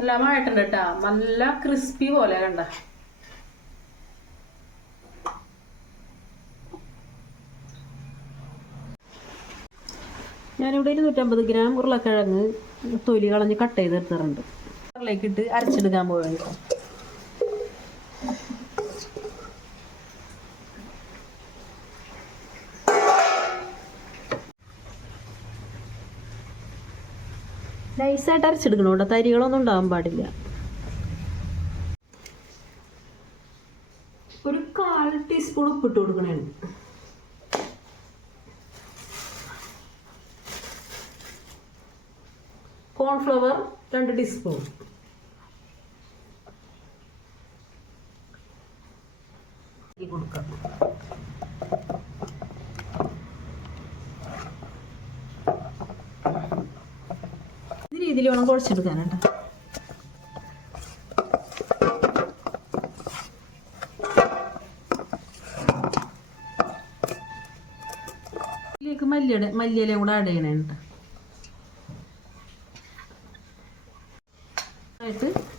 എല്ലാം ആയിട്ടുണ്ട് കേട്ടാ. നല്ല ക്രിസ്പി പോലെ കണ്ട. ഞാനിവിടെ 250 ഗ്രാം ഉരുളക്കിഴങ്ങ് തൊലി കളഞ്ഞ് കട്ട് ചെയ്തെടുത്തിട്ടുണ്ട്. അതിലേക്ക് ഇട്ട് അരച്ചെടുക്കാൻ പോവുകയാണ്. നൈസായിട്ട് അരച്ചെടുക്കണം കേട്ടോ, തരികളൊന്നും ഉണ്ടാകാൻ പാടില്ല. ഒരു 1/4 ടീസ്പൂൺ ഉപ്പിട്ട് കൊടുക്കണേ. Cornflour 2 teaspoon. കൊടുക്കാം. ഈ രീതിയിൽ വേണം കുഴച്ചെടുക്കാനുണ്ട്. ഇതിലേക്ക് മല്ലിയിലയും കൂടെ ആഡ് ചെയ്യണേണ്ട്.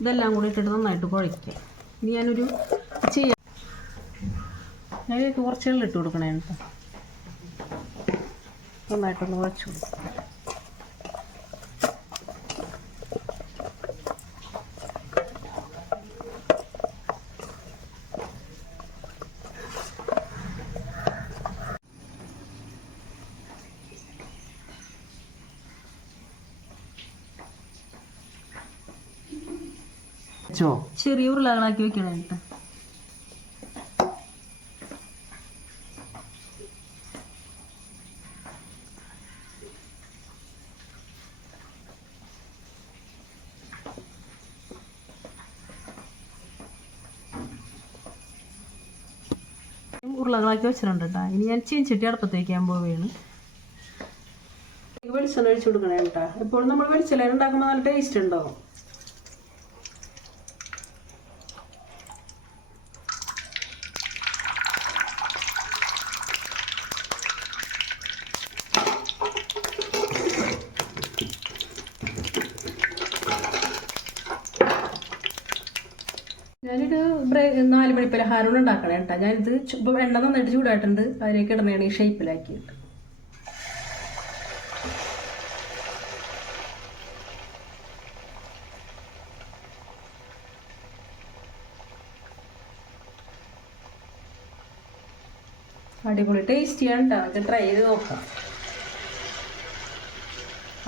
ഇതെല്ലാം കൂടി ഇട്ടിട്ട് നന്നായിട്ട് കുഴയ്ക്കുക. ഇനി ഞാനൊരു അതിലേക്ക് കുറച്ച് എള്ളം ഇട്ട് കൊടുക്കണേ. നന്നായിട്ടൊന്ന് കുഴച്ച് കൊടുക്കും. ചെറിയ ഉരുളകളാക്കി വെക്കണേ. ഉരുളകളാക്കി വെച്ചിട്ടുണ്ട് കേട്ടോ. ഇനി ഞാൻ ചീഞ്ചട്ടി അടുപ്പത്ത് വയ്ക്കാൻ പോവുകയാണ്. വെളിച്ചെണ്ണ ഒഴിച്ചു കൊടുക്കണേ കേട്ടോ. ഇപ്പോൾ നമ്മൾ വെളിച്ചെണ്ണ ഉണ്ടാക്കുമ്പോൾ നല്ല ടേസ്റ്റ് ഉണ്ടാവും. ഞാനിത് 4 മണി പലഹാരം ഉണ്ടാക്കണേ കേട്ടോ. ഞാനിത് ഇപ്പോൾ എണ്ണ നന്നായിട്ട് ചൂടായിട്ടുണ്ട്. അതിലേക്ക് ഇടണേണ് ഈ ഷേപ്പിലാക്കിയിട്ട്. അടിപൊളി ടേസ്റ്റിയാണ് കേട്ടോ. ഇത് ട്രൈ ചെയ്ത് നോക്കാം.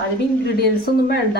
അതിന് ഇൻഗ്രീഡിയൻസ് ഒന്നും വേണ്ട.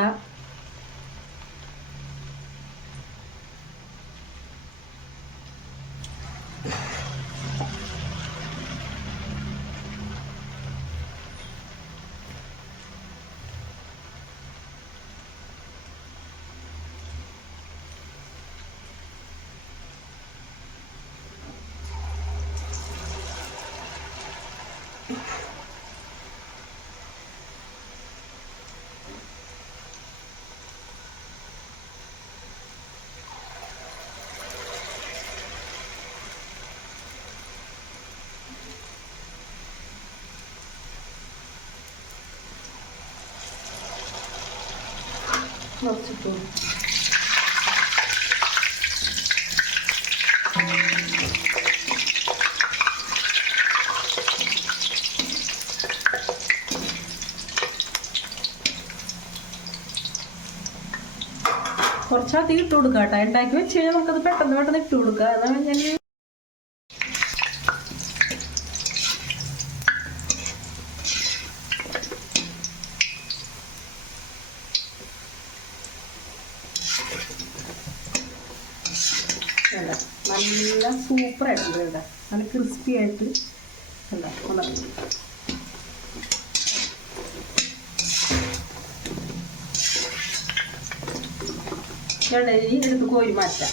കുറച്ചിട്ടു കുറച്ചധികം ഇട്ട് കൊടുക്കുക കേട്ടോ. ഉണ്ടാക്കി വെച്ച് കഴിഞ്ഞാൽ നമുക്കത് പെട്ടെന്ന് ഇട്ട് കൊടുക്കുക. അതാണ് ഞാൻ നല്ല സൂപ്പറായിട്ടുണ്ട് കേട്ടോ. നല്ല ക്രിസ്പി ആയിട്ട് അല്ല ഇടയിൽ എടുത്ത് കോരി മാറ്റാം.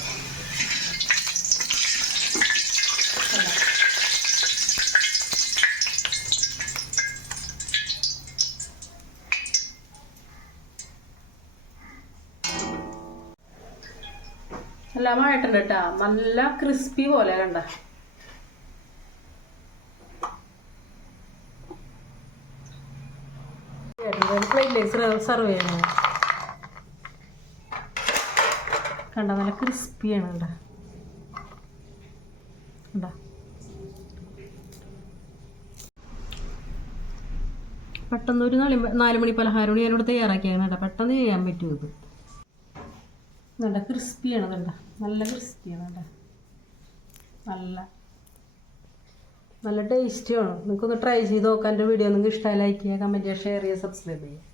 എല്ലാം ആയിട്ടുണ്ട് കേട്ടാ. നല്ല ക്രിസ്പി പോലെ കണ്ട. പ്ലേറ്റിലേക്ക് സെർവ് ചെയ്യണം. കണ്ട നല്ല ക്രിസ്പിയാണ് കണ്ട കണ്ട. പെട്ടെന്ന് ഒരു 4 മണി പലഹാരം ഞാനിവിടെ തയ്യാറാക്കിയാണ് കേട്ടോ. പെട്ടെന്ന് ചെയ്യാൻ പറ്റും ഇത്. നല്ല ക്രിസ്പിയാണ് കണ്ട, നല്ല ക്രിസ്പിയാണ് കണ്ട, നല്ല നല്ല ടേസ്റ്റിയാണ്. നിങ്ങൾക്കൊന്ന് ട്രൈ ചെയ്ത് നോക്കാൻ. എൻ്റെ വീഡിയോ നിങ്ങൾക്ക് ഇഷ്ടമായി ലൈക്ക് ചെയ്യുക, കമൻറ്റ് ചെയ്യുക, ഷെയർ ചെയ്യുക, സബ്സ്ക്രൈബ് ചെയ്യുക.